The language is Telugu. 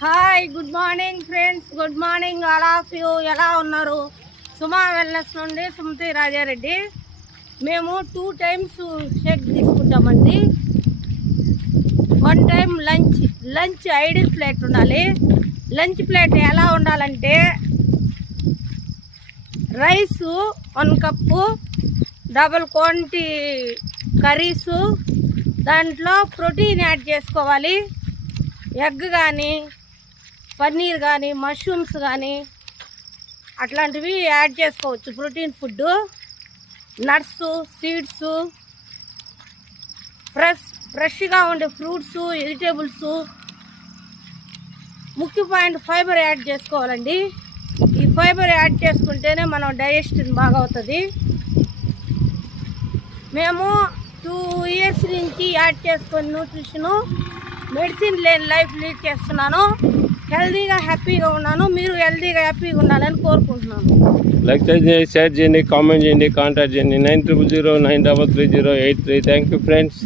Hi, good morning friends. Good morning all of you. ఎలా ఉన్నారు? సుమా వెల్నెస్ నుండి సుమతి రాజారెడ్డి. మేము 2 times షేక్ తీసుకుంటామండి. 1 time లంచ్ ఐడిల్ ప్లేట్ ఉండాలి. లంచ్ ప్లేట్ ఎలా ఉండాలంటే rice 1 cup, double quantity curries, దాంట్లో ప్రోటీన్ యాడ్ చేసుకోవాలి. ఎగ్ కానీ, పన్నీర్ కానీ, మష్రూమ్స్ కానీ అట్లాంటివి యాడ్ చేసుకోవచ్చు. ప్రోటీన్ ఫుడ్, నట్స్, సీడ్స్, ఫ్రెష్గా ఉండే ఫ్రూట్స్, వెజిటేబుల్స్. ముఖ్య పాయింట్ ఫైబర్ యాడ్ చేసుకోవాలండి. ఈ ఫైబర్ యాడ్ చేసుకుంటేనే మనం డైజెషన్ బాగా అవుతుంది. మేము 2 years నుంచి యాడ్ చేసుకొని న్యూట్రిషను, మెడిసిన్ లేని లైఫ్ లీడ్ చేస్తున్నాను. హెల్దీగా హ్యాపీగా ఉన్నాను. మీరు హెల్దీగా హ్యాపీగా ఉండాలని కోరుకుంటున్నాను. లైక్ చేయండి, షేర్ చేయండి, కామెంట్ చేయండి, కాంటాక్ట్ చేయండి 9000 933 083. Thank you friends.